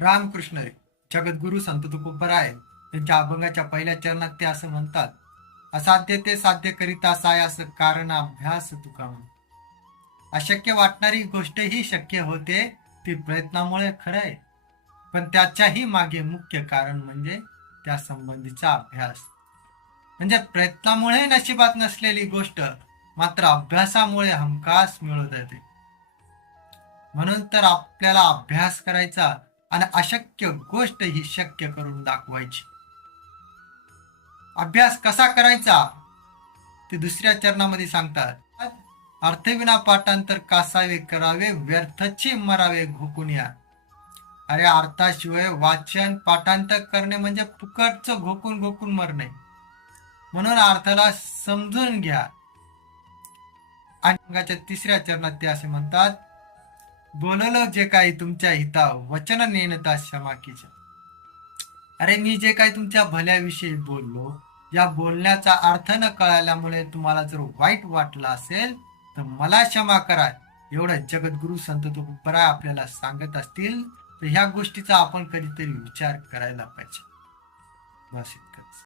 रामकृष्ण रे जगद्गुरु संत तुकोबराय त्यांच्या अभंगाच्या पहिल्या चरणात ते असं म्हणतात असाध्य ते साध्य करिता सायास कारण अभ्यास तुका अशक्य वाटणारी गोष्टही शक्य होते ती प्रयत्नामुळे खरंय पण त्याच्याही मागे मुख्य कारण म्हणजे त्या संबंधीचा अभ्यास. म्हणजे प्रयत्नामुळे नशिबात नसलेली गोष्ट मात्र अभ्यासामुळे हमखास मिळवता येते म्हणून तर आपल्याला अभ्यास करायचा आणि अशक्य गोष्ट ही शक्य करून दाखवायची. अभ्यास कसा करायचा? ते दुसऱ्या चरणामध्ये सांगतात. अर्थविना पाठांतर कासावे करावे व्यर्थचे मरावे घोकून या. अरे अर्थाशिवाय वाचन पाठांतर करणे म्हणजे फुकटचं घोकून घोकून मरणे. म्हणून अर्थाला समजून घ्या. आणि अंगाच्या तिसऱ्या चरणात ते असे म्हणतात बोललो जे काही तुमच्या हिता वचन नेनता क्षमाकीच्या अरे मी जे काही तुमच्या भल्याविषयी बोललो या बोलण्याचा अर्थ न कळाल्यामुळे तुम्हाला जर वाईट वाटलं असेल तर मला क्षमा करा. एवढं जगद्गुरु संत तुकोबराय आपल्याला सांगत असतील तर ह्या गोष्टीचा आपण कधीतरी विचार करायला पाहिजे. बस इतकंच.